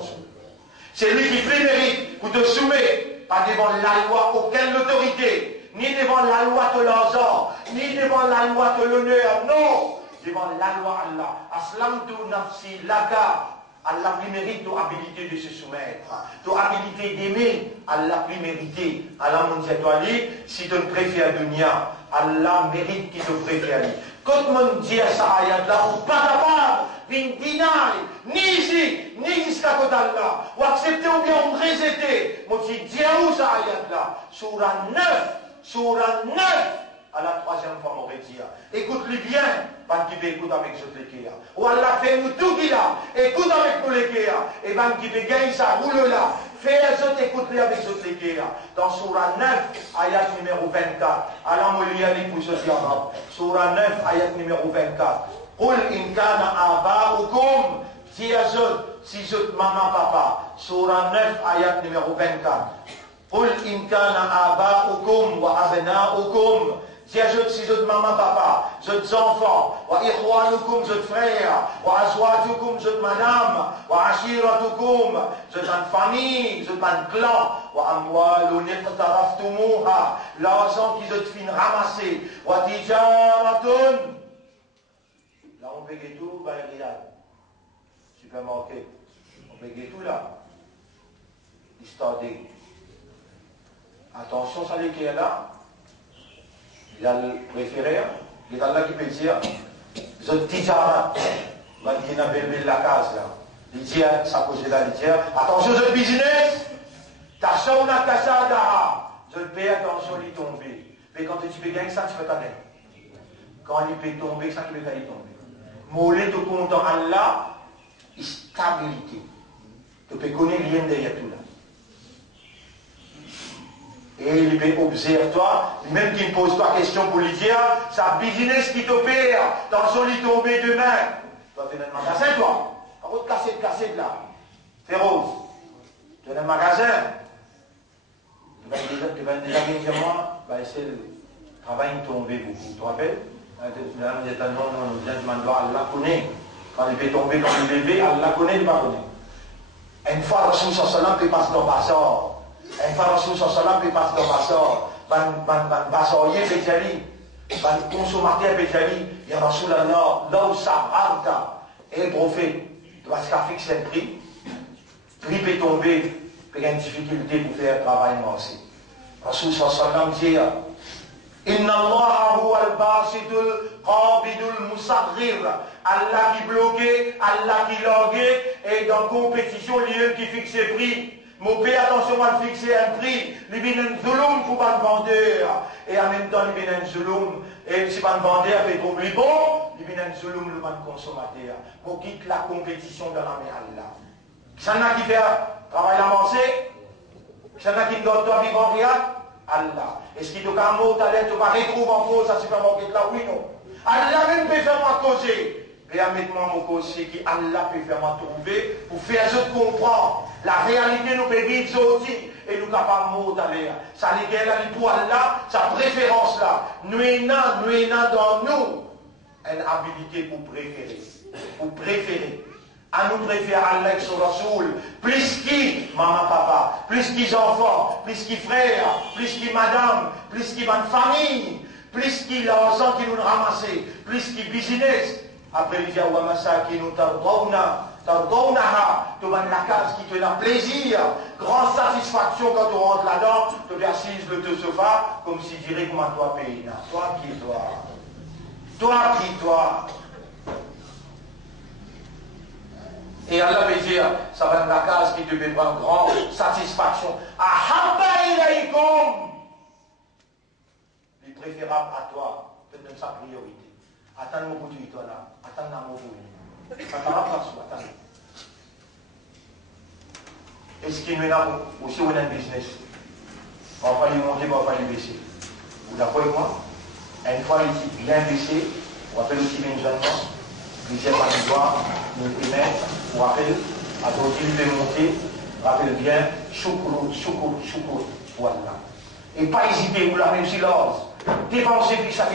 C'est lui qui plus mérite pour te soumettre, pas devant la loi, aucune autorité, ni devant la loi de l'argent, ni devant la loi de l'honneur, non, devant la loi Allah. Aslamtu nafsi laka. Allah plus mérite ton habilité de se soumettre, ton habilité d'aimer, Allah plus mérité. Allah m'a dit à toi, si tu préfères dunya, Allah mérite qu'il te préfère. Quand on dit ça, là, ou pas capable, ni ni ici, ni jusqu'à côté d'Allah, ou accepter ou bien ou réséter. Moi, je dis où ça, là, Surah 9, à la 3e fois, on va dire. Écoute-le bien, pas qui peut écouter avec ce léquéa. Ou Allah fait nous tout qu'il a, écoute avec nous léquéa. Et ben qui peut gagner ça, roule là. Fais autres, écoute-le avec ce léquéa. Dans Surah 9, ayat numéro 24. Allah m'a dit pour ce arabe. Surah 9, ayat numéro 24. Qul in kana aba'ukum, si zot maman papa. Surah 9, ayat numéro 24. Qul in kana aba'ukum wa abna'ukum. Si zot maman papa, zot enfants, wa ikhwanukum zot frères, wa azwajukum zot madame, wa ashiratukum zot en famille, zot en clan, wa amwalun iqtaraftumuha, l'argent qui zot fin ramasser, wa tijaratun. Là on paye tout, bah Riyad, supermarché, on paye tout là, histoire de. Attention, ça qui est là. Il a le préféré, il est là qui peut dire, je dis à il a belle la case là. Il dit, ça cause là, il dit, attention, je business, t'as ça ou t'as ça, je paye attention, il tombe. Mais quand tu peux gagner ça, tu peux t'en aller. Quand il peut tomber, ça tu peux t'aller tomber. Mollet de content Allah, stabilité. Tu peux connaître rien derrière tout là. Et il peut observer toi, même qui ne pose pas question pour lui dire, sa business qui t'opère, dans son lit tombé demain. Toi, tu es dans le magasin, toi. Par contre, cassette là. Féroce. Tu es dans le magasin. Tu vas déjà dire moi, c'est le travail qui tombé beaucoup. Tu te rappelles? Non, Allah connaît. Quand il peut tomber comme un bébé, Allah connaît, il va connaître. Une fois, Rasul sallam peut passer dans le bazar. Une fois, Rasul sallam peut passer dans le bazar. Ban bazarier peut dire, ban consommateur peut dire, ya Rasul Allah, là où ça rentre, et le prophète doit se fixer le prix. Prix peut tomber, peut y avoir une difficulté pour faire le travail aussi. Rasul sallam dit, Inna Allah huwa al-basidul qabidul musaghir. Allah qui bloquait, Allah qui loguait, et dans la compétition, lui qui fixe les prix. Mon père, attention à fixer un prix. Lui vient un zulum pour un vendeur. Et en même temps, lui vient un zulum. Et si un vendeur fait trop plus bon, lui vient un zulum le consommateur. Pour quitte la compétition dans la main Allah. Qui s'en a qui fait travail avancé? Qui s'en a qui doit toi vivre en Riyad? Allah. Est-ce qu'il te fait un mot, tu vas retrouver en cause à supermarché là? Oui, non. Allah même peut faire ma causer. Et à mettre mon cause, c'est qu'Allah peut faire ma trouver pour faire ce comprendre. La réalité nous peut vivre aussi. Et nous capables de mot d'aller. Ça les gagne pour Allah, sa préférence là. Nous avons dans nous une habilité pour préférer. Pour préférer. À nous préférer Allah sur Rasoul, plus qui maman, papa, plus qui enfants, plus qui frères, plus qui madame, plus qui ma famille, plus qui l'argent qui nous ramasse, plus qui business. Après il dit à Wamasa qui nous tardona, tu vas la case qui te donne plaisir, grande satisfaction quand tu rentres là-dedans, tu vas assise le te sofa, comme si tu dirais comment toi pays. Toi qui toi. Toi qui toi. Et Allah veut dire, ça va être la case qui te fait prendre grande satisfaction. Ahabba ilaykum. Il est préférable à toi, te donne sa priorité. Attends mon bout de toi là. Attends mon bout. Ça t'en va pas sous, attends. Est-ce qu'il y a aussi un business? On va pas lui monter, on va pas lui baisser. Vous d'accord avec moi? Une fois, il est bien baissé, on rappelle aussi bien jeune. Plusieurs par les doigts, nous émettre, vous rappelez, à votre il peut monter, rappelle bien, choukour, voilà. Et pas hésiter, ou la même silence. Dépenser puis ça là,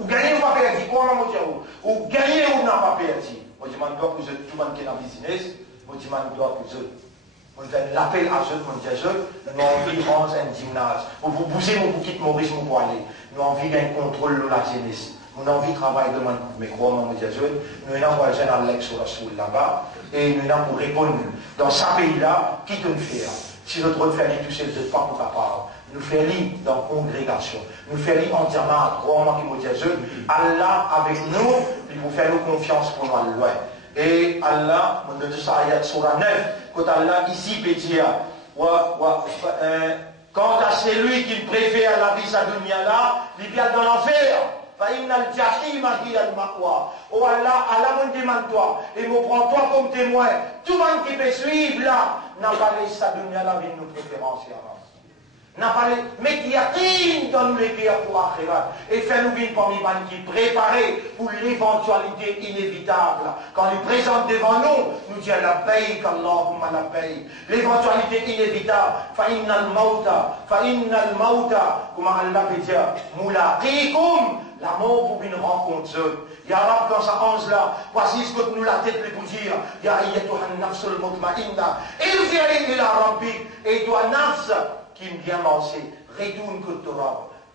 ou gagner ou pas perdu, quoi, mon Dieu, ou gagner ou n'a pas perdu. Moi, je demande pas que tout le monde qui est dans le business, moi, je demande pas que vous faites l'appel à eux, mon Dieu, nous avons envie de rendre un gymnase. Vous bougez mon bouquet de Maurice, mon pour aller. Nous avons envie d'un contrôle de la jeunesse. Nous avons envie de travailler de mes croix, mon Dieu, nous avons envoyé un Alex sur la soule là-bas, et nous avons pour répondre dans ce pays-là, qui peut nous faire? Si notre autre fait tout seul, vous n'êtes pas pour capable. Nous faisons dans la congrégation. Nous faisons entièrement, croyons mon Dieu, Allah avec nous, puis vous faites nous confiance pour nous loin. Et Allah, on donne ça à Surah 9, quand Allah ici peut dire, quant à celui qui préfère la vie sa dunya là, il vient dans l'enfer. Oh Allah, Allah me demande toi, et me prend toi comme témoin. Tout le monde qui peut suivre là, n'a pas laissé sa dunya là, avec nos préférences. N'a pas mais qui a dans les cœurs pour l'akhirat et fait nous vivre parmi les qui préparés pour l'éventualité inévitable. Quand il présente devant nous, nous dit la paix, qu'Allahumma la paix. L'éventualité inévitable, fa'innal mauta, comme Allah veut dire, moulaqikum, la mort pour une rencontre. Ya Rab, dans sa hanse là, voici ce que nous la tête pour dire, Ya ayyatuhan nafsul mutma'inna, irji'i ila rabbik, et toi nafs, qui me vient lancer, retourne que tu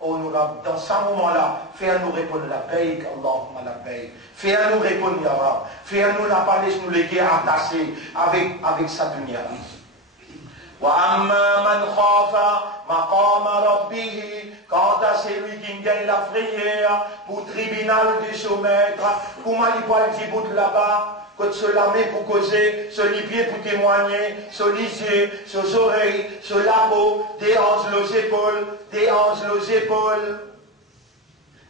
honorable. Dans ce moment-là, fais-nous répondre la paix, Allahumma la paix. Fais-nous répondre, Ya Rab. Fais-nous la paix, nous les attachés avec sa dunya. وَأَمَّا مَنْ خَافَ مَقَامَ رَبِّهِ quant à celui qui gagne la frayère pour le tribunal de soumettre, comment il peut le dire là-bas, que se lamer pour causer, se lipier pour témoigner, se liser, se oreilles, se la peau, des hanches aux épaules, des hanches aux épaules.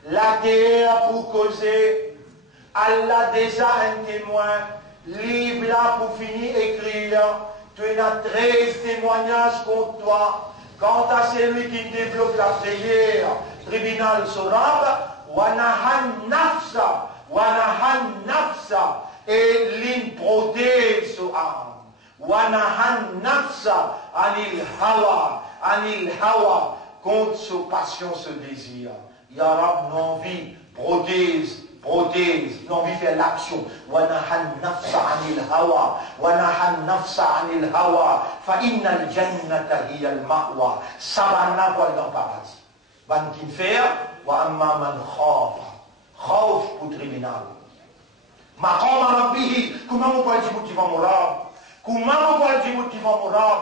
La guerre pour causer, Allah déjà un témoin, livre là pour finir écrire. Tu as 13 témoignages contre toi. Quant à celui qui développe la prière, tribunal Sorab, Wanahan Nafsa, et l'in protège son âme. Wanahan Nafsa, anil hawa, contre sa passion, ce désir. Ya Rab, non-vie, protège, non-vie fait l'action. Wanahan nafsa anil hawa, fa innal jannata hiya al-ma'wa. Sabana pour dans le paradis. Ban qui fait, wa amma man khawf pour tribunal. Maqama rabbihi, comment on peut dire que tu vas mourir? Comment on peut dire que tu vas mourir?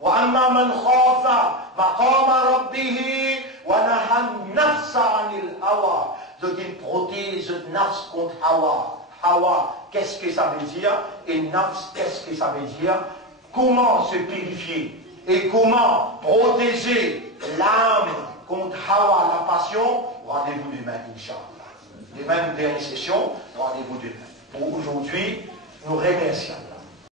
Wa amma man khafa maqama rabbihi wa nahan nafsa anil hawa. Donc il protège nafs contre hawa. Hawa, qu'est-ce que ça veut dire? Et nafs, qu'est-ce que ça veut dire? Comment se purifier? Et comment protéger l'âme contre hawa, la passion? Rendez-vous demain, Inch'Allah. Demain, une dernière session, rendez-vous demain. Pour aujourd'hui, nous remercions.